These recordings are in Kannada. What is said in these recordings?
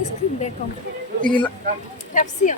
ಐಸ್ ಕ್ರೀಮ್ ಬೇಕು ಇಲ್ಲ ಪೆಪ್ಸಿ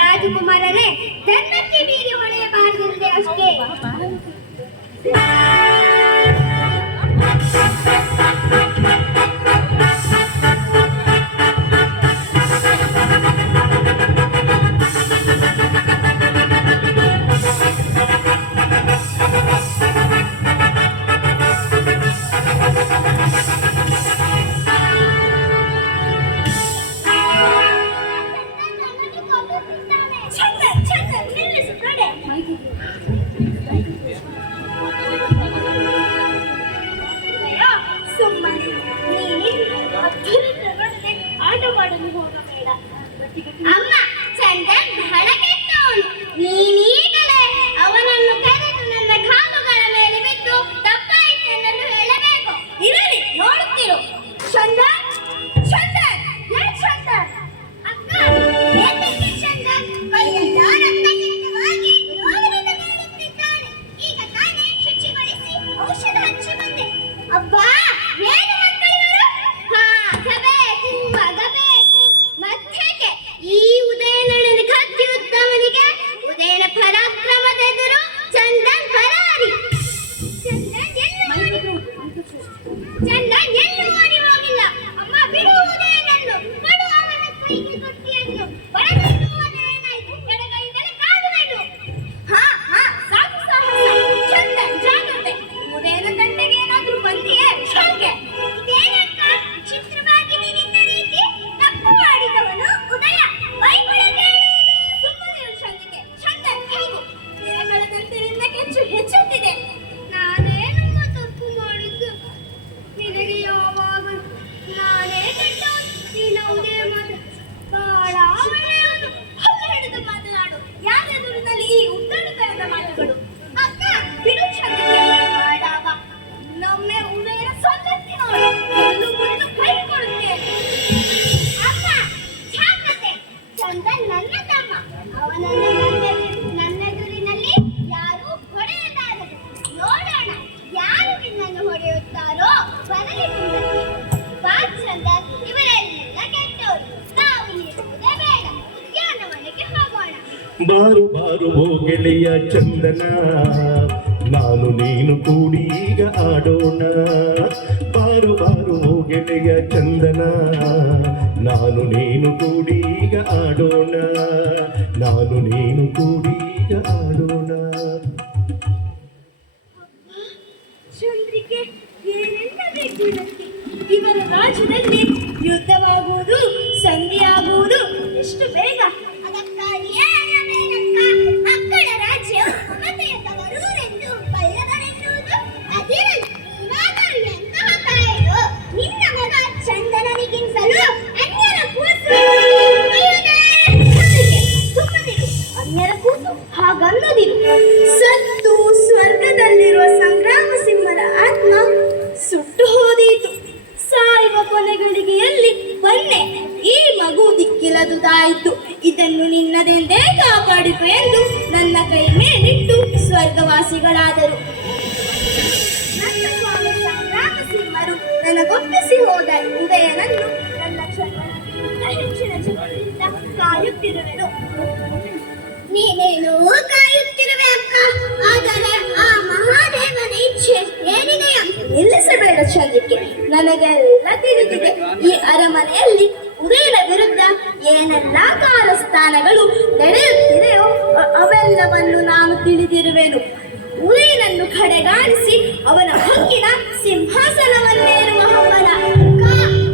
ರಾಜಕುಮಾರನೇ ಜನ್ಮಕ್ಕೆ ಬೀರಿ ಹೊಳೆಯಬಾರದಂತೆ ಅಷ್ಟೇ. ಆಟ ಮಾಡಲು ಹೋಗಬೇಡ. ಅಮ್ಮ ಚಂದನ್ ಬಹಳ ಕೆಟ್ಟವನು. ನೀನೀಗಲೇ ಅವನನ್ನು ಕರೆದು ನನ್ನ ಕಾಲುಗಳ ಮೇಲೆ ಬಿದ್ದು ತಪ್ಪಾಯಿತೆಂದು ಹೇಳಬೇಕು. ಇರಲಿ ನೋಡುತ್ತಿರು. ಚಂದನ್ ಚಂದನ್ ಚಂದನ್ ಅಕ್ಕ ಏತಕ್ಕೆ ಚಂದನ್ ಕೈಯೆಲ್ಲ ರಕ್ತಸಿಕ್ತವಾಗಿ ನೋವಿನಿಂದ ಬಳಲುತ್ತಿದ್ದಾನೆ. ಈಗ ತಾನೇ ಶುಚಿಗೊಳಿಸಿ ಔಷಧ ಹಚ್ಚಿ ಬಂದೆ. ಅಬ್ಬಾ ಏನು ಈ ಉದಯನನ ಕತ್ತಿ ಉತ್ತಮನಿಗೆ ಉದಯನ ಪರಾಕ್ರಮದೆದುರು ಚಂದನ್ ಪರಾರಿ. ಚಂದನ್ ಎಲ್ಲೂ ಓಡಿ ಹೋಗಿಲ್ಲ. ಅಮ್ಮ ಬಿಡು ಉದಯನನ್ನು, ಕೊಡು ಅವನ ಕೈಗೆ ಕತ್ತಿಯನ್ನು. ಏನಾಯ್ತು? ಎಡಗೈಯಿಂದಲೇ ಕಾಲುವೆನು. ಸಾಕು ಸಾಹಸ. ಚಂದನ್ ಜಾಗ್ರತೆ. ಉದಯನ ತಂಟೆಗೆ ಏನಾದ್ರೂ ಬಂದಿಯೇ? ಶಾಂಗೆ ಇದೇನಕ್ಕ ಚಿತ್ರವಾಗಿ ನಿನ್ನ ರೀತಿ? ತಪ್ಪು ಮಾಡಿದವನು ಉದಯ. ಹೆಚ್ಚುತ್ತಿದೆ. ನಾನೇನಮ್ಮ ತಪ್ಪು ಮಾಡಿದ್ದು? ನಿನಗೆ ಯಾವಾಗ ನಾನೇ ಕೆಟ್ಟವನು. ನೀನವುದೇ ಮಾತು ಬಹಳ ಒಳ್ಳೆಯವನು. ಹಲ್ಲು ಹಿಡಿದು ಮಾತನಾಡು. ಯಾರೆದುರಿನಲ್ಲಿ ಈ ಉದ್ದಡತನದ ಮಾತುಗಳು? ಅಕ್ಕ ಬಿಡು ಚಂದಕ್ಕೆ ಮಾಡಾಗ ಇನ್ನೊಮ್ಮೆ ಉದಯನ ಸೊಲ್ಲತ್ತಿ ನೋಡು. ಒಂದು ಕುರಿತು ಕೈ ಕೊಡುತ್ತೇನೆ. ಅಕ್ಕ ಜಾಗ್ರತೆ. ಚಂದನ್ ನನ್ನ ತಮ್ಮ. ಅವನನ್ನು ನನ್ನೆದುರಿನಲ್ಲಿ ಯಾರು ಹೊಡೆಯಲಾರದು. ನೋಡೋಣ ಯಾರು ನಿನ್ನನ್ನು ಹೊಡೆಯುತ್ತಾರೋ. ಬರಲಿ ಮುಂದಕ್ಕೆ ಬಾ ಚಂದನ್. ಇವರೆಲ್ಲ ಕೆಟ್ಟವರು. ನಾವು ನೀಡುವುದೇ ಬೇಡ. ಉದ್ಯಾನವನಕ್ಕೆ ಹೋಗೋಣ. ಬಾರು ಬಾರು ಓ ಗೆಳೆಯ ಚಂದನ, ನಾನು ನೀನು ಕೂಡಿ ಈಗ ಆಡೋಣ. ಬಾರು ಬಾರು ಓ ಗೆಳೆಯ ಚಂದನ, ನಾನು ನೀನು ಕೂಡಿ ಈಗ ಆಡೋಣ. ನಾನು ನೀನು ಕೂಡಿ ಈಗ ಆಡೋಣ. ಚಂದ್ರಿಕೆ ಏನೆಲ್ಲ ಬೇಕಿರಲಿ. ಇವರ ರಾಜ್ಯದಲ್ಲಿ ಯುದ್ಧವಾಗುವುದು, ಸಂಧಿಯಾಗುವುದು ಎಷ್ಟು ಬೇಗ. ಅದಕ್ಕಾಗಿಯೇ ಮಕ್ಕಳ ರಾಜ್ಯ ಮಮತೆಯ ತವರೂರೆಂದು ಬಲ್ಲವರೆನ್ನುವುದು ಅದಿರಲಿ. ನೀನಾದರೂ ಎಂತಹ ಕಾಯಲು ನಿನ್ನ ಮಗ ಚಂದನನಿಗಿಂತಲೂ ಅನ್ಯರ ಕೂಸು. ಸುಮ್ಮನಿರು. ಅನ್ಯರ ಕೂಸು ಹಾಗನ್ನದಿರು. ಸತ್ತು ಸ್ವರ್ಗದಲ್ಲಿರುವ ಸಂಗ್ರಾಮ ಸಿಂಹರ ಆತ್ಮ ಸುಟ್ಟು ಹೋದೀತು. ಸಾಯುವ ಕೊನೆಗಳಿಗೆಯಲ್ಲಿ ಬನ್ನೆ ಈ ಮಗು ದಿಕ್ಕಿಲ್ಲದುದಾಯಿತು. ಇದನ್ನು ನಿನ್ನದೆಂದೇ ಕಾಪಾಡಿತು ಎಂದು ನನ್ನ ಕೈ ಮೇಲಿಟ್ಟು ಸ್ವರ್ಗವಾಸಿಗಳಾದರು. ನನ್ನ ಸ್ವಾಮಿ ಸಂಗ್ರಾಮ ಸಿಂಹರು ನನಗೊಪ್ಪಿಸಿ ಹೋದ ಉದಯನನ್ನು ನನ್ನ ಚಂದನಕ್ಕಿಂತ ಹೆಚ್ಚಿನ ಜನರಿಂದ ಕಾಯುತ್ತಿರುವೆನು. ನೀನೇನು ಕಾಯುತ್ತಿರುವೆ ಅಕ್ಕ. ಆದರೆ ಆ ಮಹಾದೇವನ ಇಚ್ಛೆ ಏನಿದೆ ಅಂತ ನಿಲ್ಲಿಸಬೇಡ ಚಂದ್ರಿಕೆ. ನನಗೆಲ್ಲ ತಿಳಿದಿದೆ. ಈ ಅರಮನೆಯಲ್ಲಿ ಉದಯನ ವಿರುದ್ಧ ಏನೆಲ್ಲ ಕಾಲ ಅನುಷ್ಠಾನಗಳು ನಡೆಯುತ್ತಿದೆಯೋ ಅವೆಲ್ಲವನ್ನು ನಾನು ತಿಳಿದಿರುವೆನು. ಉದಯನನ್ನು ಕಡೆಗಾಣಿಸಿ ಅವನ ಹಕ್ಕಿನ ಸಿಂಹಾಸನವನ್ನೇರುವ ಹಂಬಲ.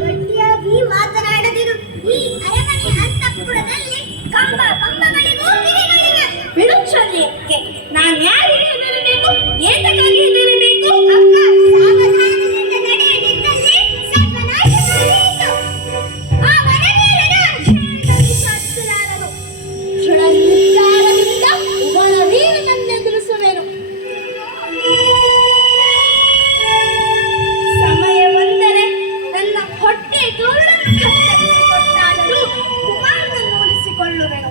ಗಟ್ಟಿಯಾಗಿ ಮಾತನಾಡದಿರು. ಈ ಅರಮನೆ ಅಂತಃಪುರದಲ್ಲಿ ಕಂಬಗಳಿಗೂ ಕಿವಿಗಳಿವೆ. ಬಿಡುಕ್ಷಲಿಕ್ಕೆ ನಾನು ಯಾರಿಗೆ ಹೆದರಬೇಕು? ಏತಕ್ಕಾಗಿ ಹೆದರಬೇಕು? ಅಕ್ಕ, ಸಾವಧಾನದಿಂದ ನಡೆಯದಿದ್ದಲ್ಲಿ ಸರ್ವನಾಶವಾದೀತು. ಆ ವನವೀರನ ಕ್ಷಣದಲ್ಲಿ ಸಾಧಿಸಲಾರನು. ಕ್ಷಣನಿರ್ಧಾರದಿಂದ ವನವೀರನನ್ನೆದುರಿಸುವೆನು. ಸಮಯ ಬಂದರೆ ನನ್ನ ಹೊಟ್ಟೆ ತೋಳನ್ನು ಕತ್ತರಿಸಿಕೊಟ್ಟಾದರೂ ಕುಮಾರನನ್ನು ಉಳಿಸಿಕೊಳ್ಳುವೆನು.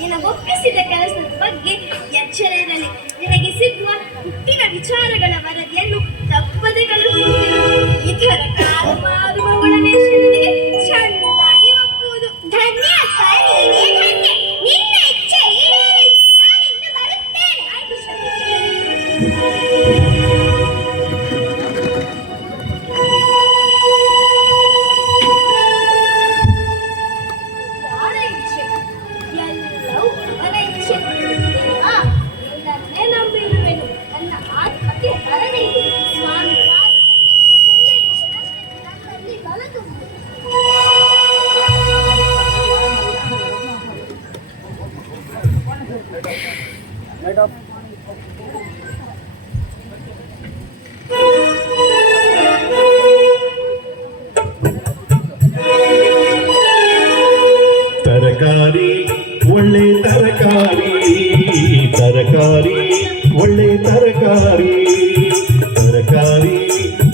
ನಿನಗೊಪ್ಪಿಸಿದ ಕೆಲಸದ ಬಗ್ಗೆ ಎಚ್ಚರ ಇರಲಿ. ನಿನಗೆ ಸಿಗುವ ಹುಟ್ಟಿನ ವಿಚಾರಗಳ ವರದಿಯನ್ನು ತಪ್ಪದೆ ಕಳುಹಿಸುತ್ತಿರು. ಇದರ ಕಾಲ ಮಾರುವವಳ ವೇಷನಿಗೆ ಚೆನ್ನಾಗಿ ಒಪ್ಪುವುದು. ಧನ್ಯ ಅಕ್ಕ, ನೀನೇ ಧನ್ಯ. ನಿನ್ನ ಇಚ್ಛೆ ಈಡೇರಲಿ. ನಾನಿನ್ನು ಬರುತ್ತೇನೆ. ಆಯ್ತು ಯಾರ ಇಚ್ಛೆ? ಎಲ್ಲವೂ ಅವನ ಇಚ್ಛೆ. ದೇವ, ನಿನ್ನನ್ನೇ ನಂಬಿರುವೆನು. ನನ್ನ ಆತ್ಮಕ್ಕೆ ಹರಡಿತು. ಸ್ವಾಮಿ ನನ್ನಲ್ಲಿ ಬಲದು. ತರಕಾರಿ ಒಳ್ಳೆ ತರಕಾರಿ, ತರಕಾರಿ ಒಳ್ಳೆ ತರಕಾರಿ, ತರಕಾರಿ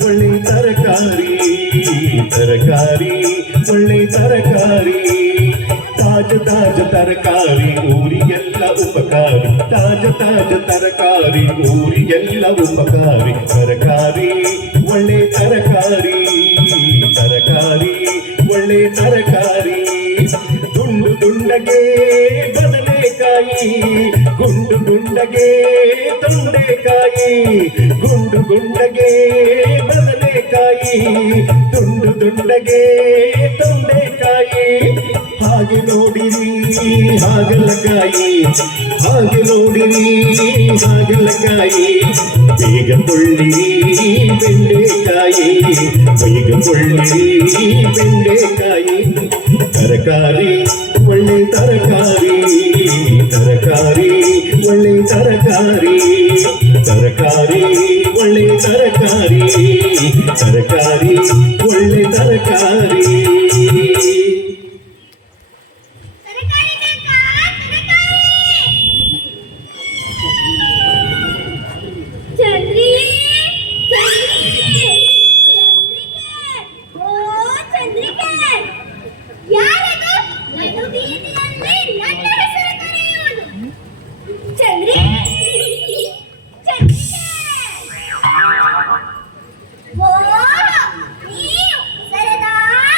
ಒಳ್ಳೆ ತರಕಾರಿ, ತರಕಾರಿ ಒಳ್ಳೆ ತರಕಾರಿ. ತಾಜ ತಾಜ ತರಕಾರಿ ಊರಿಗೆಲ್ಲ ಉಪಕಾರಿ, ತಾಜ ತಾಜ ತರಕಾರಿ ಊರಿಗೆಲ್ಲ ಉಪಕಾರಿ. ತರಕಾರಿ ಒಳ್ಳೆ ತರಕಾರಿ, ತರಕಾರಿ ಒಳ್ಳೆ ತರಕಾರಿ. ದುಂಡು ದುಂಡಗೆ ಬದನೆಕಾಯಿ, ಗುಂಡು ಗುಂಡಗೆ ತೊಂಡೆಕಾಯಿ, ಗುಂಡು ಗುಂಡಗೆ ಬದನೆಕಾಯಿ, ದುಂಡು ದುಂಡಗೆ ತೊಂಡೆಕಾಯಿ. ಹಾಗೆ ನೋಡಿರಿ ಹಾಗಲಕಾಯಿ, ಹಾಗೆ ನೋಡಿರಿ ಹಾಗಲಕಾಯಿ. ಬೇಗ ಕೊಳ್ಳಿರಿ ಬೆಂಡೆಕಾಯಿ, ಬೇಗ ಕೊಳ್ಳಿರಿ ಬೆಂಡೆಕಾಯಿ. ತರಕಾರಿ ಒಳ್ಳೆ ತರಕಾರಿ, ತರಕಾರಿ ಒಳ್ಳೆ ತರಕಾರಿ, ತರಕಾರಿ ಒಳ್ಳೆ ತರಕಾರಿ, ತರಕಾರಿ ಒಳ್ಳೆ ತರಕಾರಿ. ತರಕಾರಿ ಬೇಕಾ? ತರಕಾರಿ. ಚಂದ್ರಿ, ಚಂದ್ರಿಕೆ, ಓ ಚಂದ್ರಿಕೆ. ಯಾರದು ನಡು ಬೀದಿಯಲ್ಲಿ ನನ್ನ ಹೆಸರು ಕರೆಯುವುದು? ಚಂದ್ರಿ, ಚಂದ್ರಿಕೆ. ಓ, ನೀನು ಸರದಾರ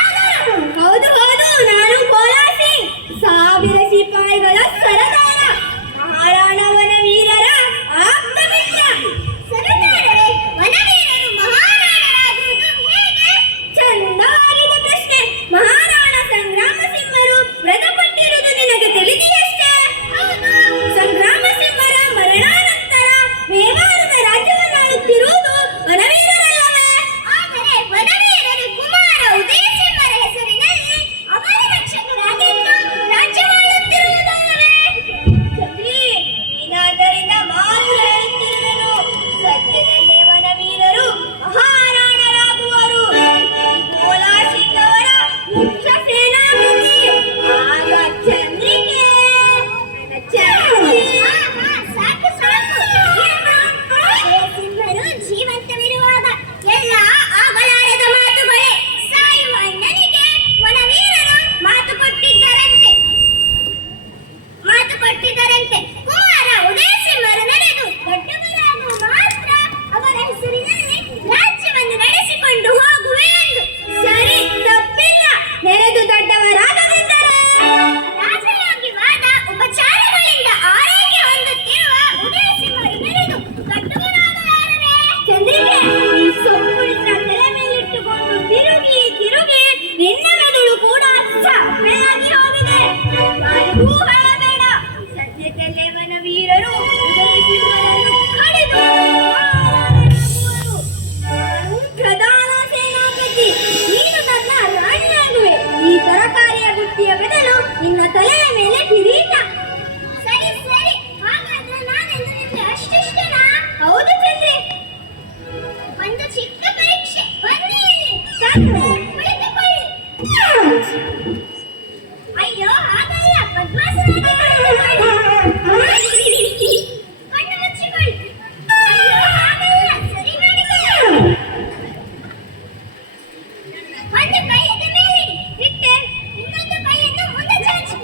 ಅಯ್ಯೋ ಹಾಗಲ್ಲ, ಪದ್ಮಾಸನದಲ್ಲಿ ಕಣ್ಣು ಮುಚ್ಚಿಕೊಳ್ಳಿ. ಅಯ್ಯೋ ಹಾಗಲ್ಲ, ಸರಿ ಮಾಡಿಕೊಳ್ಳಿ. ಒಂದು ಕೈ ಎದೆ ಮೇಲೆ ಇಡಿ. ಇಟ್ಟೆ. ಇನ್ನೊಂದು ಕೈಯನ್ನು ಮುಂದೆ ಚಾಚಿ.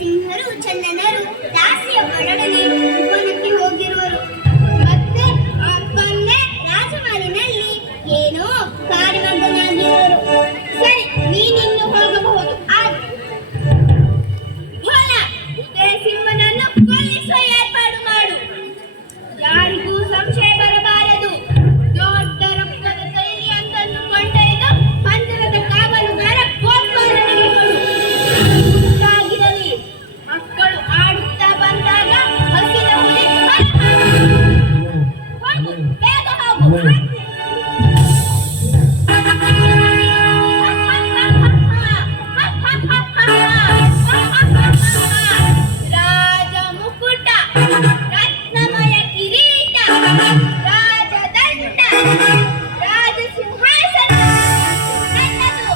ಸಿಂಹರು ಚಂದನರು ದಾಸಿಯ ಒಡನೆ ಉಪನಕ್ಕೆ ಹೋಗಿರುವರು. ಮತ್ತೆ ಆ ಕೊನೆ ರಾಜಮಹಲಿನಲ್ಲಿ ಏನೋ ಕಾರ್ಯವಂತನಾಗಿರುವರು. ಸರಿ, ನೀನಿನ್ನು ಹೋಗಬಹುದು. ಹೊಲ ಉದಯ ಸಿಂಹನನ್ನು ಕೊಲ್ಲಿಸುವ ಏರ್ಪಾಡು ಮಾಡು. ಯಾರಿಗೂ ಸಂಶಯ ಬರಬಾರದು. ದೊಡ್ಡ ರಕ್ತದ ಸೈನ್ಯವನ್ನು ಕೊಂಡೊಯ್ದು ಪಂಜರದ ಕಾವಲುಗಾರ ಗೋಪಾಲನಿಗೆ ಕೊಡು. ಮಕ್ಕಳು ಆಡುತ್ತಾ ಬಂದಾಗ ಹಸಿದ ಹುಲಿ ಹೋಗು, ಬೇಗ ಹೋಗು. ರಾಜ ಮುಕುಟ, ರತ್ನಮಯ ಕಿರೀಟ, ರಾಜದಂಡ, ರಾಜ ಸಿಂಹಾಸನ ನನ್ನದು,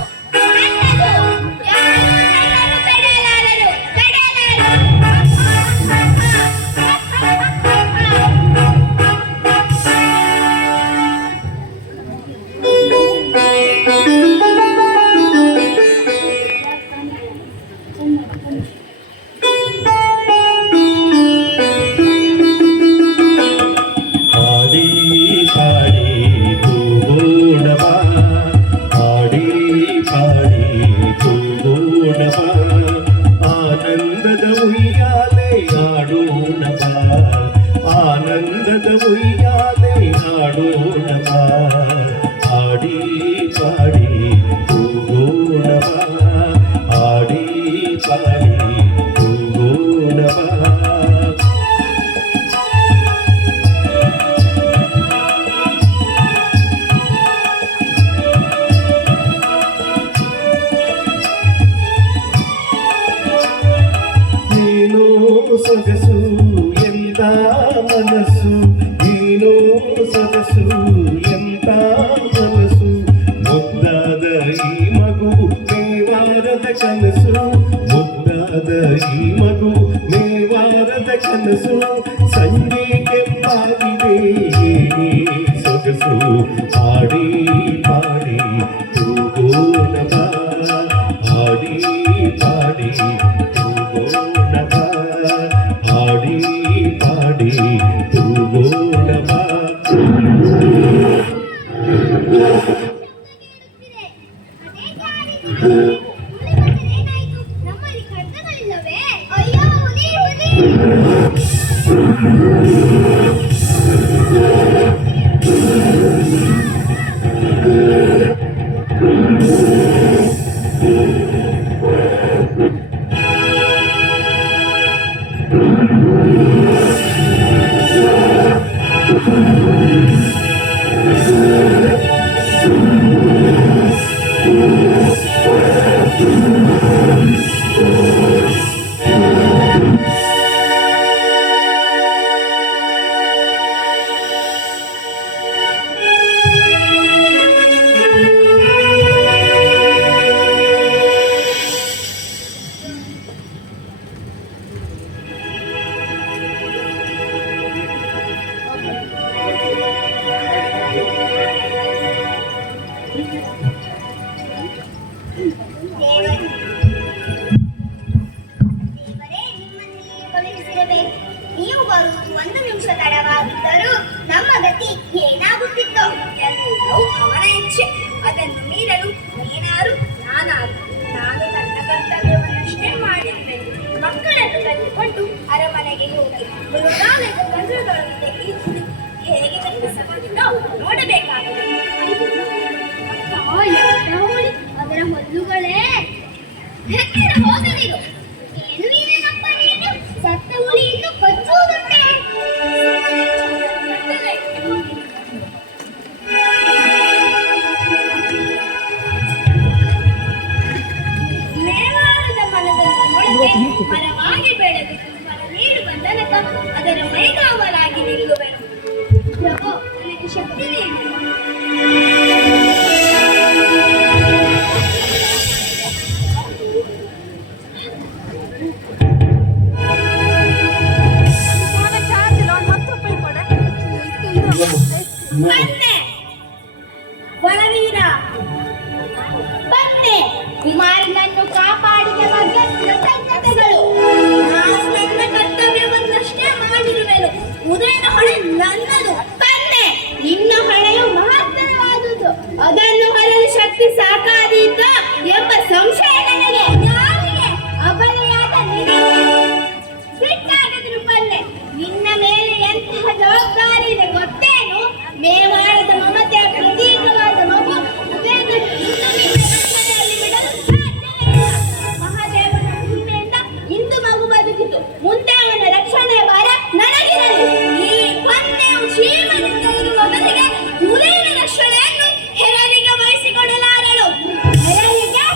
ನನ್ನದು. ಯಾರು ನನ್ನನ್ನು ತಡೆಯಲಾರರು, ತಡೆಯಲಾರರು. ಆಡಿ ಪಾಡಿ ತೂಗೋಣಬಾ, ಆಡಿ ಪಾಡಿ ತೂಗೋಣಬಾ, ಆನಂದದ ಉಯ್ಯಾಲೆ ಆಡೋಣಬಾ, ಆನಂದದ ಉಯ್ಯಾಲೆ ಆಡೋಣಬಾ, ಆಡಿ ಪಾಡಿ ತೂಗೋಣಬಾ, ಆಡಿ ಪಾಡಿ ತೂಗೋಣಬಾ. ಸೊಗಸು ಎಂತ ಮನಸ್ಸು, ನೀನು ಸೊಗಸು ಎಂತ ಮನಸ್ಸು, ಮುದ್ದಾದ ಈ ಮಗು ಮೇವಾರದ ಕನಸು, ಮುದ್ದಾದ ಈ ಮಗು ಮೇವಾರದ ಕನಸು, ಸಂಜೆ ಕೆಂಪಾಗಿದೆ ಸೊಗಸು, ಆಡಿ ಪಾಡಿ ತೂಗೋಣ ಬಾ ಆಡಿ ಪಾಡಿ ತೂಗೋಣ ಬಾ ಆಡಿ ಪಾಡಿ ತೂಗೋಣ ಬಾ. ನಮ್ಮಲ್ಲಿ ಖಡ್ಗಗಳಿಲ್ಲವೇ? ಅಯ್ಯೋ ಹುಲಿ ಹುಲಿ. ದೇವರೇ ನಿಮ್ಮನ್ನೇ ಕಳುಹಿಸಿರಬೇಕು. ನೀವು ಬರುವುದು 1 ನಿಮಿಷ ತಡವಾಗಿದ್ದರೂ ನಮ್ಮ ಗತಿ ಏನಾಗುತ್ತಿತ್ತೋ ಎಲ್ಲವೂ ಅವನ ಇಚ್ಛೆ. ಅದನ್ನು ಮೀರಲು ನೀನಾರು ನಾನಾರು ನಾನು ನನ್ನ ಕರ್ತವ್ಯವನ್ನಷ್ಟೇ ಮಾಡಿರಬೇಕು. ಮಕ್ಕಳನ್ನು ಕರೆದುಕೊಂಡು ಅರಮನೆಗೆ ಹೋಗಿ ಮೃಗಾಲಯದ ರಂಧ್ರದೊಳಗಿದೆ ಇದ್ದು ಹೇಗೆ ಕಟ್ಟಿಸಬಹುದೋ ನೋಡಬೇಕಾಗಿದೆ. ಅದರ ಹೊಲ್ಲುಗಳೇ ಹೆಕ್ಕಿನ ಹೋಗಲಿರು. ಏನು ನೀನೇನಪ್ಪ ನೀನು? ಸತ್ತ ಹುಲಿಯನ್ನು ಕಚ್ಚುವುದುಂಟೆ? ಮೇವಾರದ ಮನದಲ್ಲಿ ಮೊಳಕೆ ಮರವಾಗಿ ಬೆಳೆದು ಫಲ ನೀಡುವ ತನಕ ಅದರ ಮೈಗಾವಲಾಗಿ ನಿಲ್ಲುವೆನು. ಪ್ರಭು, ನನಗೆ ಶಕ್ತಿ ನೀಡು. ಬಂದೆ ಬಲವೀರ, ಬಂದೆ. ಕುಮಾರನನ್ನು ಕಾಪಾಡಿದ ಬಗ್ಗೆ ಕೃತಜ್ಞತೆಗಳು. ನಾನು ನನ್ನ ಕರ್ತವ್ಯವನ್ನಷ್ಟೇ ಮಾಡಿರುವೆನು. ಉದಯನ ಹೊಳೆ ನನ್ನದು. ಬಂದೆ. ನಿನ್ನ ಹೊಳೆಯು ಮಹತ್ತರವಾದುದು. ಅದನ್ನು ಹೊರಲು ಶಕ್ತಿ ಸಾಕಾದೀತ ಎಂಬ ಸಂಶಯ ನನಗೆ. ಯಾರಿಗೆ? ಅಬಲೆಯಾದ ನಿನಗೆ. ಸಿಟ್ಟಾಗಿದ್ರು ಬಂದೆ. ನಿನ್ನ ಮೇಲೆ ಎಂತಹ ಜವಾಬ್ದಾರಿ ಇದೆ ಗೊತ್ತೇನು? ಮೇವಾರದ ಮಮತೆಯ ಪ್ರತೀಕವಾದ ಮಗು ರಕ್ಷಣೆಯಲ್ಲಿ ಬಿಡಲು ಸಾಧ್ಯವಿಲ್ಲ. ಮಹಾದೇವನ ಮಹಿಮೆಯಿಂದ ಇಂದು ಮಗು ಬದುಕಿತು. ಮುಂದೆ ಅವನ ರಕ್ಷಣೆ ಭಾರ ನನಗಿರಲಿ. ಈ ಪಂದ್ಯವು ಜೀವನದಿಂದ ಇರುವವರೆಗೆ ಉದಯನ ರಕ್ಷಣೆಯನ್ನು ಹೆರರಿಗೆ ವಹಿಸಿಕೊಡಲಾರಳು. ಹೆರರಿಗೆ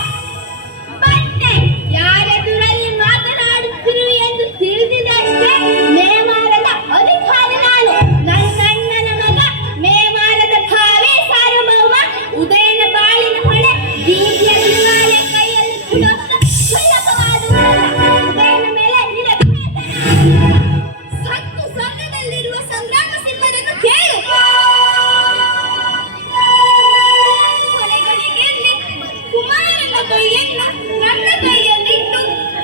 ಬಂದೆ. ಯಾರೆದುರಲ್ಲಿ ಮಾತನಾಡುತ್ತಿರುವೆ ಎಂದು ತಿಳಿದಿದೆ ಅಷ್ಟೇ. ಮೇವಾರದ ಅಧಿಕಾರಿ ನಾನು. ನನ್ನಣ್ಣನ ಮಗ ಮೇವಾರದ ಕಾವೇ ಸಾರ್ವಭೌಮ. ಉದಯನ ಬಾಳಿನ ಹೊಳೆ ಬೀದಿಯ ಬಿರುಗಾಳಿಯ ಕೈಯಲ್ಲಿ ಬಿಡುವಂತ ಸುಲಭವಾದುದಲ್ಲ. ಉದಯನ ಮೇಲೆ ನಿನಗೆ ಸತ್ತು ಸ್ವರ್ಗದಲ್ಲಿರುವ ಸಂಗ್ರಾಮ ಸಿಂಹರನ್ನು ಕೇಳು. ಕೊನೆಗಳಿಗೆಲ್ಲಿ ಕುಮಾರನ ಕೈಯನ್ನು ನನ್ನ ಕೈಯಲ್ಲಿಟ್ಟು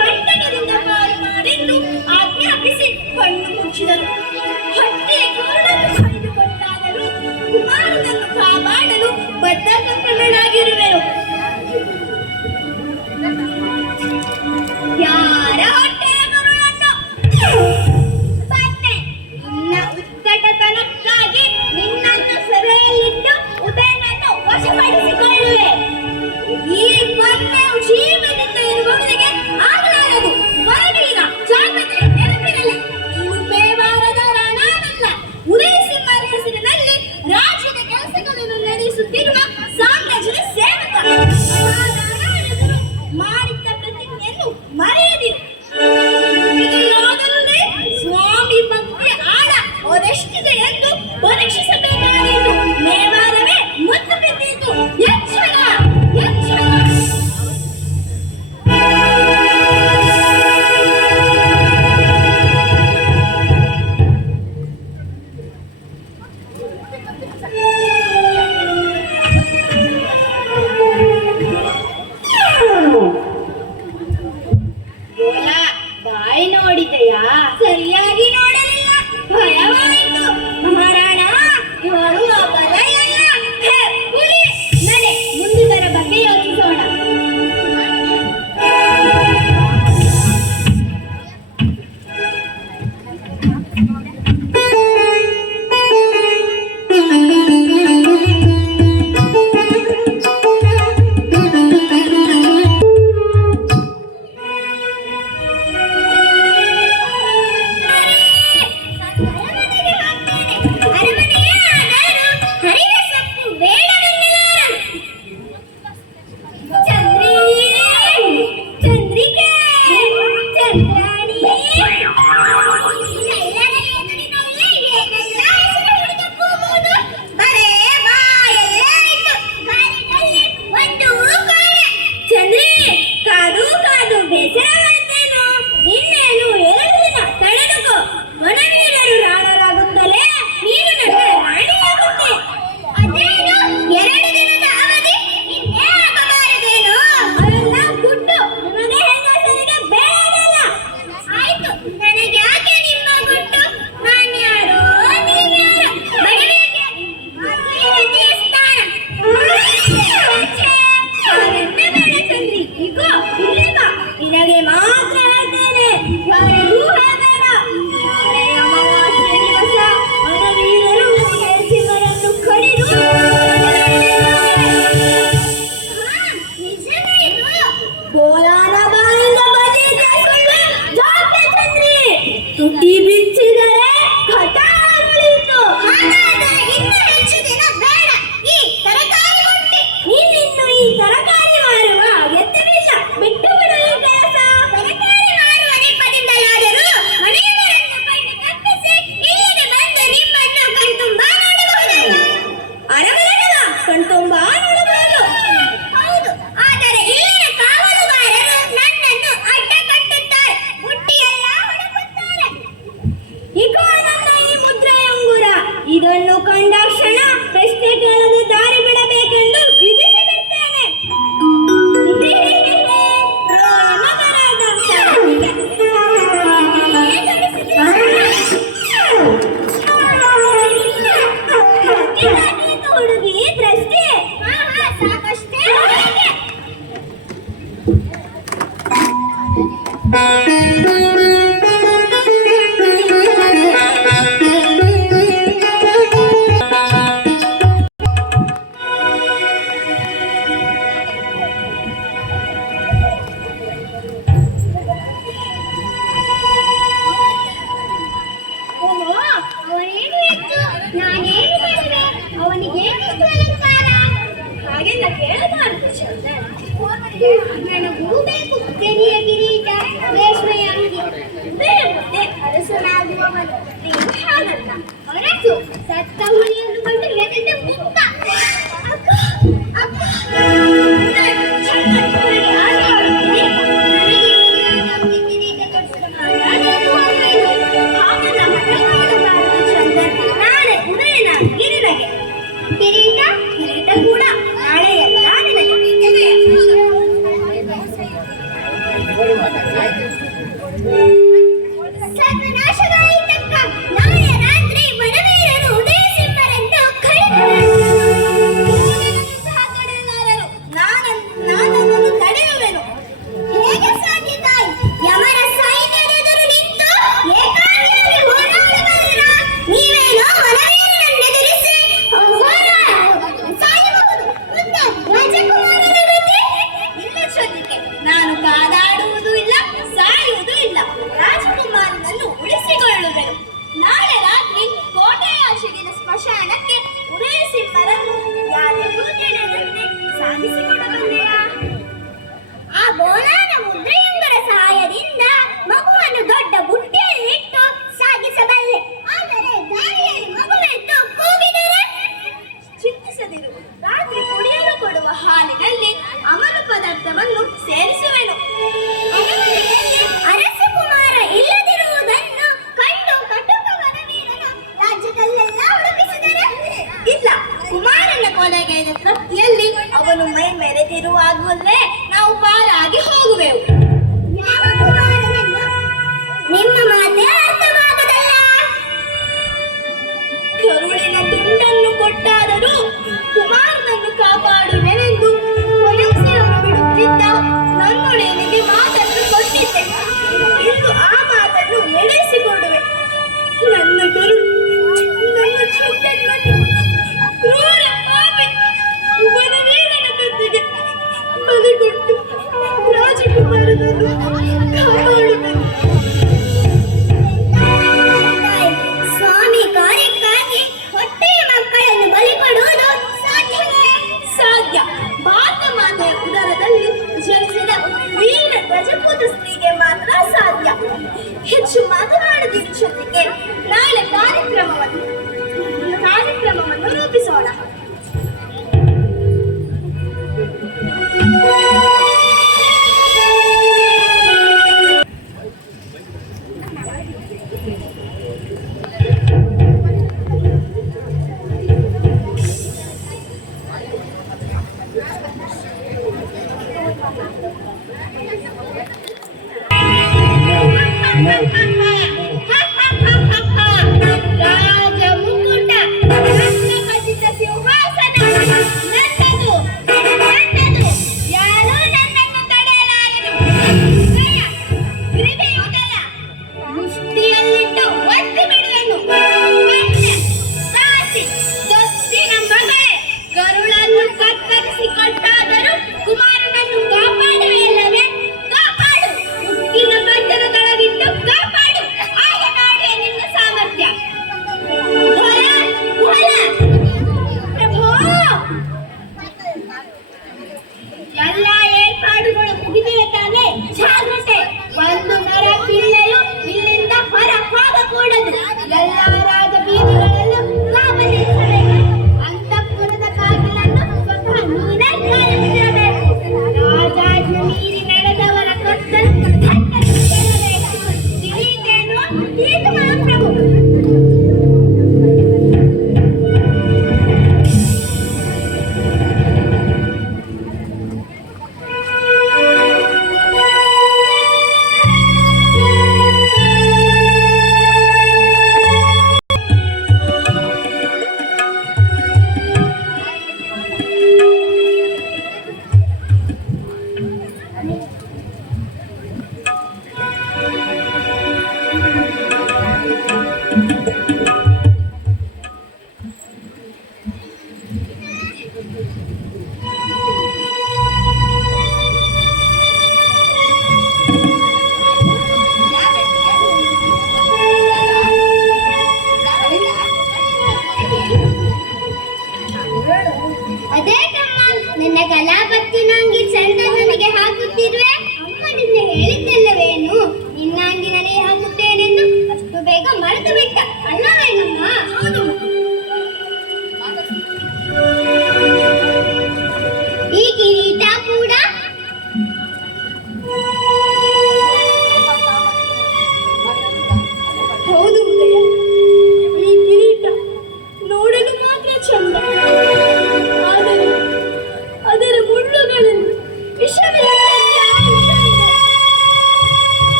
ಪಟ್ಟಣದಿಂದ ಪಾರು ಮಾಡಿದ್ದು ಆಜ್ಞಾಪಿಸಿ ಕಣ್ಣು ಮುಚ್ಚಿದರು. ಹೊಟ್ಟೆಯ ಕೂರನ್ನು ಕಳೆದುಕೊಂಡಾದರೂ ಕುಮಾರನನ್ನು ಕಾಪಾಡಲು ಬದ್ಧಕಣ್ಣನಾಗಿರುವೆನು. ಯಾರ ಹೊಟ್ಟೆಯ ಕರುಳನ್ನು ಬಂದೆ. ನಿನ್ನ ಉತ್ಕಟತನಕ್ಕಾಗಿ ನಿನ್ನನ್ನು ಸೆರೆಯಲ್ಲಿಟ್ಟು ಉದಯನನ್ನು ವಶಪಡಿಸಿಕೊಳ್ಳುವೆ. ಈ ಪಂದ್ಯವು ಜೀವನದಿಂದ ಇರುವವರಿಗೆ ಆಗಲಾರದು. ಬರವೀರ, ಜಾಗ್ರತೆ, ನೆನಪಿರಲಿ. ನೀನು ಮೇವಾರದ ರಾಣನಲ್ಲ. ಉದಯ ಸಿಂಹರ ಹೆಸರಿನಲ್ಲಿ ರಾಜ್ಯದ ಕೆಲಸಗಳನ್ನು ನಡೆಸುತ್ತಿರುವ ಸಾಮ್ರಾಜ್ಯದ ಸೇವಕ. ಮಾಡಿದ್ದ ಪ್ರತಿಜ್ಞೆಯನ್ನು ಮರೆಯದಿರು. ಇದೆಯಾದಲ್ಲದೆ ಸ್ವಾಮಿ ಭಕ್ತಿಯ ಆಳ ಅದೆಷ್ಟಿದೆ ಎಂದು ಪರೀಕ್ಷಿಸಬೇಕಾದೀತು. ಮೇವಾರವೇ ಮುತ್ತು ಬಿದ್ದಿತು. ಎಚ್ಚರ, ಎಚ್ಚರ. ಓಹೋ, ಅವನೇನು ಹೆಚ್ಚು ನಾನೇನು ಕಡಿಮೆ, ಅವನಿಗೇನಿಷ್ಟು ಅಲಂಕಾರ ಹಾಗೆಲ್ಲ ಕೇಳಬಾರದು ಚಂದನ್. ನನಗೂ ಬೇಕು ತೆರೆಯ ಕಿರೀಟ ರೇಷ್ಮೆಯ ಅಂಗಿ ಬೇರೆ ಮುಂದೆ ಅರಸನಾಗುವವನು. ನೀನು ಹಾಗಲ್ಲ, ಅರಸು ಸತ್ತ ಹುಲಿಯನ್ನು ಕಂಡು ಎದೆದ ಮುಕ್ತ. ಅಕ್ಕ, ಅಕ್ಕ, ನಾನು ಚಂದನ್ ನನಗೆ ಆಸೆ ಆಡುತ್ತಿದೆ. ನನಗೆ ನಮಗೆ ಕಿರೀಟ ಕೊಡಿಸಿದ ನಾನು ಹೋಗಬೇಕು. ಹಾಗೆಲ್ಲ ಹಠಮಾಡಬಾರದು ಚಂದನ್. ನಾಳೆ ಉದಯನಾಗಿ ನಿನಗೆ ಕಿರೀಟ ಕಿರೀಟ ಕೂಡ ನಾಳೆಯಲ್ಲ ನಿನಗೆ. ಸರ್ವನಾಶವಾಯಿತಕ್ಕ. ನಾಳೆ ರಾತ್ರಿ ವನವೀರರು ಉದಯಿಸಿಬ್ಬರೆಂದು ಸಹ ತಡೆಯಲಾರರು. ನಾನನ್ನು ತಡೆಯುವೆನು. ಹೇಗೆ ಸಾಧ್ಯ ತಾಯಿ? ಯಮನ ಸೈನ್ಯದೆದುರು ನಿಂತು ಏಕಾಂಗಿಯಾಗಿ ಹೋರಾಡಬಲ್ಲಿರಾ? ನೀವೇನೋ ವನವೀರನನ್ನೆದುರಿಸಿ ಸಾಯಬಹುದು. ಮುಂದೆ ರಾಜಕುಮಾರನ ಗತಿ? ಇಲ್ಲ ಚಂದಿಕೆ, ನಾನು ಕಾದಾಡುವುದೂ ಇಲ್ಲ, ಸಾಯುವುದೂ ಇಲ್ಲ. ರಾಜಕುಮಾರನನ್ನು ಉಳಿಸಿಕೊಳ್ಳುವೆನು. ನಾಳೆ ರಾತ್ರಿ ಕೋಟೆಯಾಚೆಗಿನ ಸ್ಮಶಾನಕ್ಕೆ ಉದಯಿಸಿಬ್ಬರನ್ನು ಯಾರಿಗೂ ತಿಳಿಯದಂತೆ ಸಾಗಿಸಿಕೊಡಬಲ್ಲೆಯಾ? ಆ ಬೋನಾನ ಮುದ್ರೆಯೊಂದರ ಸಹಾಯದಿಂದ ಮಗುವನ್ನು ದೊಡ್ಡ ಬುಟ್ಟಿಯಲ್ಲಿಟ್ಟು ಸಾಗಿಸಬಲ್ಲೆ. ಆದರೆ ದಾರಿಯಲ್ಲಿ ಮಗುವೆದ್ದು ಕೂಗಿದರೆ ಚಿಂತಿಸದಿರು. ರಾತ್ರಿ ಕುಡಿಯಲು ಕೊಡುವ ಹಾಲಿನಲ್ಲಿ ಅಮಲು ಪದಾರ್ಥವನ್ನು ಸೇರಿಸುವೆನು. ಅರಮನೆಯಲ್ಲಿ ಅರಸಕುಮಾರ ಇಲ್ಲದಿರುವುದನ್ನು ಕಂಡು ಕಟುಕ ವನವೀರನು ರಾಜ್ಯದಲ್ಲೆಲ್ಲ ಹುಡುಕಿಸಿದರೆ ಇಲ್ಲ. ಕುಮಾರನ ಕೊಲೆಗೈದ ತೃಪ್ತಿಯಲ್ಲಿ ಅವನು ಮೈ ಮೆರೆದಿರುವಾಗಲೇ ನಾವು ಪಾರಾಗಿ ಹೋಗುವೆವು. ಯಾವ ಕುಮಾರನನ್ನು? ನಿಮ್ಮ ಮಾತೇ ಅರ್ಥವಾಗದಲ್ಲ. ಕರುಳಿನ ತುಂಡನ್ನು ಕೊಟ್ಟಾದರೂ ಕುಮಾರನನ್ನು ಕಾಪಾಡುವೆನೆಂದು ಕೊಲೆಸೆಯನ್ನು ಬಿಡುತ್ತಿದ್ದ ನನ್ನೊಡೆಯನಿಗೆ ಮಾತನ್ನು ಕೊಟ್ಟಿದ್ದೆ. ಇಂದು ಆ ಮಾತನ್ನು ಎಳೆಸಿಕೊಡುವೆ. ನನ್ನ ಕರುಳು, ನನ್ನ ಚುಕ್ಕನ್ನು ಕ್ರೂರ ಪಾಪಿ ವನವೀರನ ಬದಿಗೆ ಬಲಿಕೊಟ್ಟು ರಾಜಕುಮಾರನನ್ನು ಕಾಪಾಡುವೆನು. ಸ್ವಾಮಿ ಕಾರ್ಯಕ್ಕಾಗಿ ಹೊಟ್ಟೆಯ ಮಕ್ಕಳನ್ನು ಬಲಿ ಕೊಡುವುದು ಸಾಧ್ಯವೇ? ಸಾಧ್ಯ. ಭಾರತ ಮಾತೆಯ ಉದರದಲ್ಲಿ ಜನಿಸಿದ ವೀರ ರಜಪೂತ ಸ್ತ್ರೀಗೆ ಮಾತ್ರ ಸಾಧ್ಯ. ಹೆಚ್ಚು ಮಾತನಾಡದಿರು ಜೊತೆಗೆ ನಾಳೆ ಕಾರ್ಯಕ್ರಮವನ್ನು ರೂಪಿಸೋಣ. ರಾಜ ಮುಕುಟ ರತ್ನಖಚಿತ ಸಿಂಹಾಸನ ನನ್ನದು, ನನ್ನದು. ಯಾರೂ ನನ್ನನ್ನು ತಡೆಯಲಾರರು. ಜಯ, ಹೃದಯೋದಯ ಮುಷ್ಟಿಯಲ್ಲಿಟ್ಟು ಒತ್ತಿ ಬಿಡುವೆನು. ಕನ್ಯೆ, ದಾಸಿ, ದೊತ್ತಿನ ಮಗಳೇ, ಕರುಳನ್ನು ಕತ್ತರಿಸಿ ಕೊಟ್ಟಾದರೂ ಕುಮಾರನನ್ನು ಕಾಪಾಡುವೆಯಲ್ಲವೇ? ಕಾಪಾಡು. ಮುತ್ತಿನ ಕತ್ತರದೊಳಗಿಟ್ಟು ಕಾಪಾಡು. ಆಗ ನೋಡುವೆ ನಿನ್ನ ಸಾಮರ್ಥ್ಯ. ಹೊಲ, ಹೊಲ. ಪ್ರಭೋ, ಎಲ್ಲ ಏರ್ಪಾಡುಗಳು ಮುಗಿದಿವೆ ತಾನೆ? ಜಾಗ್ರತೆ. ಒಂದು ಮರ ಪಿಳ್ಳೆಯು ಇಲ್ಲಿಂದ ಹೊರ ಹೋಗಕೂಡದು. ಎಲ್ಲ ರಾಜ ಬೀದಿಗಳಲ್ಲೂ ಕಾವಲಿರಿಸಬೇಕು. ಅಂತಃಪುರದ ಬಾಗಿಲನ್ನು ಸ್ವತಃ ನೀನೇ ಕಾಲಿಟ್ಟಿರಬೇಕು. ರಾಜಾಜ್ಞೆ ಮೀರಿ ನಡೆದವರ ಕತ್ತನ್ನು ಕತ್ತರಿಸಿರಬೇಕು. ತಿಳಿಯಿತೇನೋ? ತಿಳಿಯಿತು ಮಹಾಪ್ರಭು.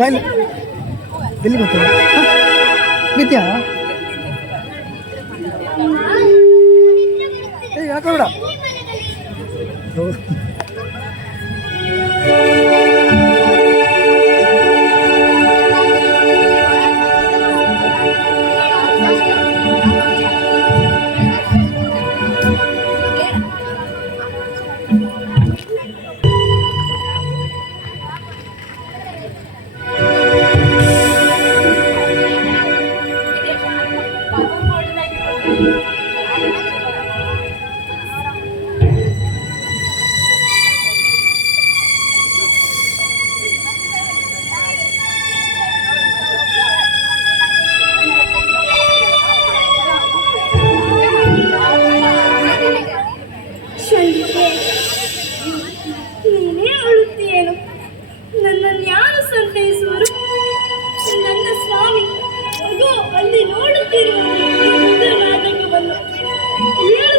ಬಾಯ್ಲಿ ಎಲ್ಲಿ ಗೊತ್ತಿಲ್ಲ ನಿತ್ಯ ಏ ಯಾಕಬೇಡ ನೀನೇ ಅಳುತ್ತೀಯೇನು? ನನ್ನನ್ನು ಯಾರು ಸಂತೈಸುವರು? ನನ್ನ ಸ್ವಾಮಿ ಅಗೋ ಅಲ್ಲಿ ನೋಡುತ್ತಿರುವ ನಾಟಕವನ್ನು ಹೇಳು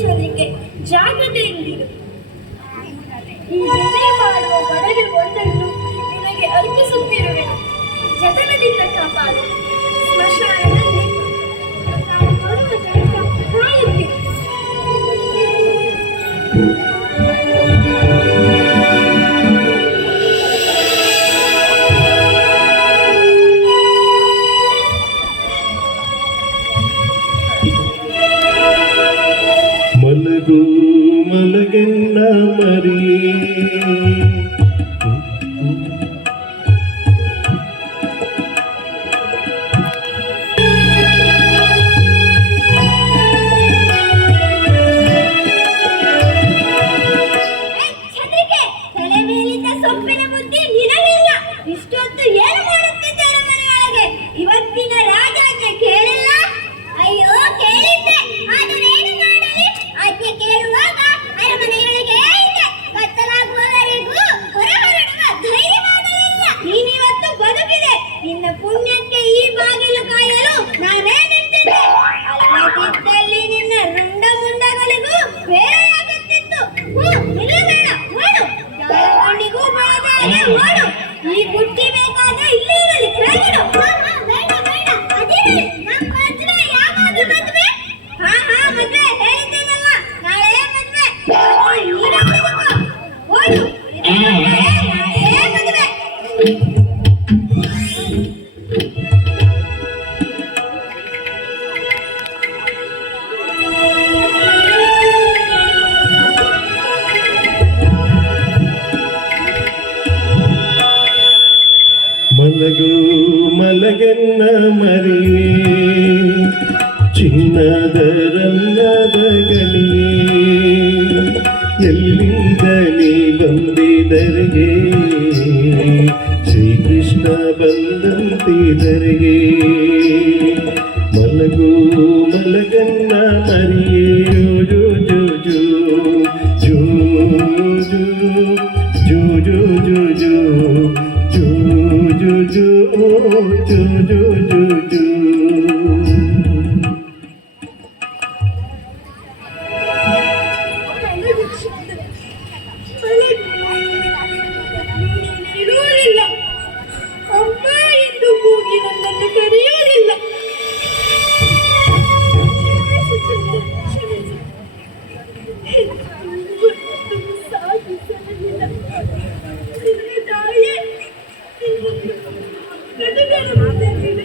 ಚಂದ್ರಿಕೆ. ಜಾಗೃತೆಯಿಂದಿರು. ಈ ಬೆಲೆ ಮಾಡುವ ಬಡವೆ ಒಂದನ್ನು ನಿನಗೆ ಅರ್ಪಿಸುತ್ತಿರುವೆನು. ಜತನದಿಂದ ಕಾಪಾಡು. ಸ್ಮಶಾನದಲ್ಲಿ ನಾವು ಬರುವ ತನಕ ಕಾಯುತ್ತಿರು. ಮಲಗು ಮಲಗೆನ್ನ ಮರಿಯೇ ತಲೆ ಮೇಲಿದ್ದ ಸೊಪ್ಪಿನ ಬುದ್ಧಿ ನಿನಗಿಲ್ಲ. ಇಷ್ಟೊತ್ತು ಏನು ಮಾಡುತ್ತಿದ್ದಾರೆ ಮನೆಯೊಳಗೆ? ಇವತ್ತಿನ ರಾಜಾಜ್ಞೆ ಕೇಳಿಲ್ಲ? ಅಯ್ಯೋ ಕೇಳಿದ್ದೆ, ಆದರೆ ಏನು ಮಾಡಲಿ? ಆಜ್ಞೆ ಕೇಳುವಾಗ ಅರಮನೆಯೊಳಗೆ ಇದ್ದೆ. ಕತ್ತಲಾಗುವವರೆಗೂ ಹೊರಹೊರಡುವ ಧೈರ್ಯ ಮಾಡಲಿಲ್ಲ. ನೀನಿವತ್ತು ಬದುಕಿದೆ. ನಿನ್ನ ಪುಣ್ಯಕ್ಕೆ ಈ ಬಾಗಿಲು ಕಾಯಲು ನಾನೇ ನಿಂತಿದ್ದೆ. ಅಲ್ಲದಿದ್ದಲ್ಲಿ ನಿನ್ನ ರುಂಡ ಮುಂಡಗಳಿಗೂ ಬೇರೆಯಾಗುತ್ತಿತ್ತು. ನಿಲ್ಲಬೇಡ, ಓಡು. ಕಣ್ಣಿಗೂ ಬರದಾಗೆ ಓಡು. ಈ ಬುಟ್ಟಿ ಬೇಕಾದ್ರೆ ಇಲ್ಲೇ ಇರಲಿ, ಕೆಳಗಿಡು. ಬೇಡ ಬೇಡ, ಅದಿರಲಿ. ನಮ್ಮ ಮದ್ವೆ ಯಾವಾಗ ಮದ್ವೆ? ಹಾ ಮದ್ವೆ ಹೇಳಿದ್ದೀನಲ್ಲ, ನಾಳೆ ಮದ್ವೆ. ನೀನೇ ಹುಡುಗು. ಓಡು. ನಾಳೆ ಮದ್ವೆ. ಮಲಗು ಮಲಗೆನ್ನ ಮರಿಯೇ ಚಿನ್ನದ ರನ್ನದ ಗಣಿಯೇ ಎಲ್ಲಿಂದ ನೀ ಬಂದಿದರಿಗೆ ಶ್ರೀಕೃಷ್ಣ ಬಂದಂತಿದರಿಗೆ ಮಲಗು ಮಲಗೆನ್ನ ಮರಿಯೇ ಜೋ ಜೋ ಜೋ ಜೋ ಜೋ ಜೋ ಜೋ ಜೋ ಜೋ ಜೋ ಜೋ ಜೋ ಜೋ ಜೋ ಇರುವುದಿಲ್ಲ. ಅಮ್ಮ ಎಂದು ಕೂಗಿ ನನ್ನನ್ನು ಕರೆಯುವುದಿಲ್ಲ. ಸಾಧಿಸಲಿಲ್ಲ. ನಿನ್ನ ತಾಯಿಯೇ ಕಟುಕರು ಮಾತಾಡಿದೆ.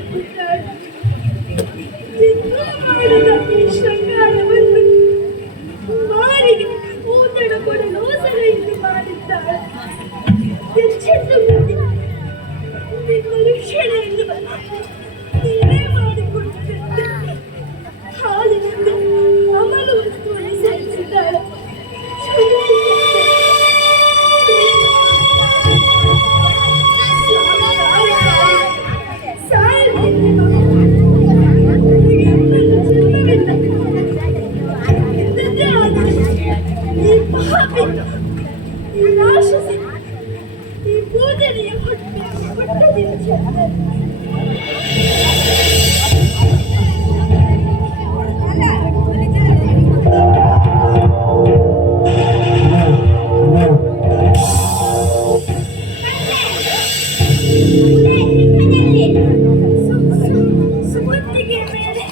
ಪುಟ್ಟನೆಯ ಪುಟ್ಟನೆಯ ಚಂದನ. ಸುಮತಿಗೆ ಮೇಲೆ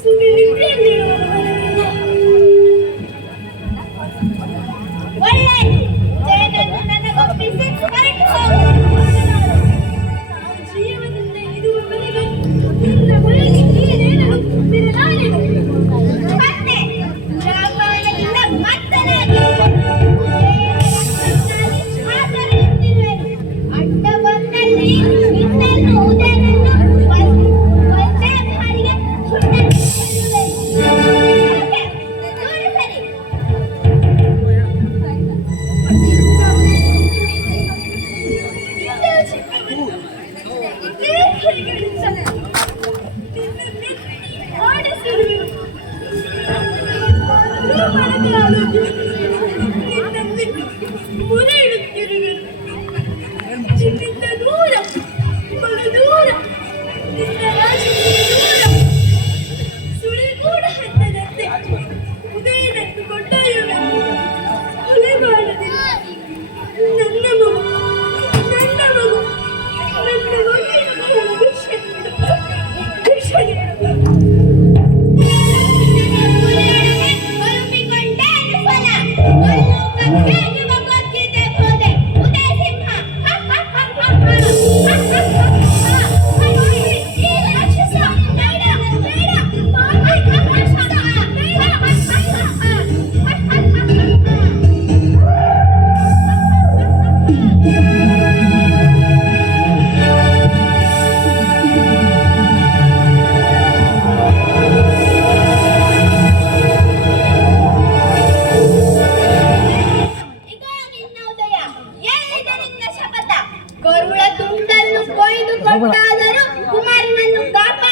ಸುಳಿಲಿಟ್ಟಿರುವವರೆಲ್ಲ ಒಳ್ಳೆಯದು. ಜಯನನ್ನು ನನಗೊಪ್ಪಿಸಿ ಹೊರಟು ಹೋಗು. ನಾವು ಜೀವನದಿಂದ ಇರುವವರೆಗೆ ನಿನ್ನ ಒಳಗೆ ನೀನೇನನ್ನು ಬಿರಲಾರೆನು. ಮತ್ತೆ ರಾಮಾಯಣದಿಂದ ಮತ್ತನಾಗಿ ಅಡ್ಡ ಬಂದಲ್ಲಿ ನಿನ್ನನ್ನು ಉದಯನನ್ನು ಒಂದೇ ಬಾರಿಗೆ ಸುಟ್ಟರಿಸಿಕೊಳ್ಳುವೆ. ದೂರ ಸರಿ. ನಿನ್ನಿಂದ ದೂರ ಬಲು ದೂರ ನಿನ್ನ ರಾಜ್ಯದಿಂದ ದೂರ ಸುಳಿಗೂಡ ಹತ್ತದಂತೆ ಉದಯನನ್ನು ಕೊಂಡೊಯ್ಯುವೆ. ಕೊಲೆ ಮಾಡಲಿಲ್ಲ ನನ್ನ ಮಗು, ನನ್ನ ಮಗು, ನನ್ನ ಮಗುವಿನ ವಿಷಯ ಕರುಳ ತುಂಡನ್ನು ಕೊಯ್ದು ಕೊಟ್ಟಾದರೂ ಕುಮಾರನನ್ನು ಕಾಪಾಡ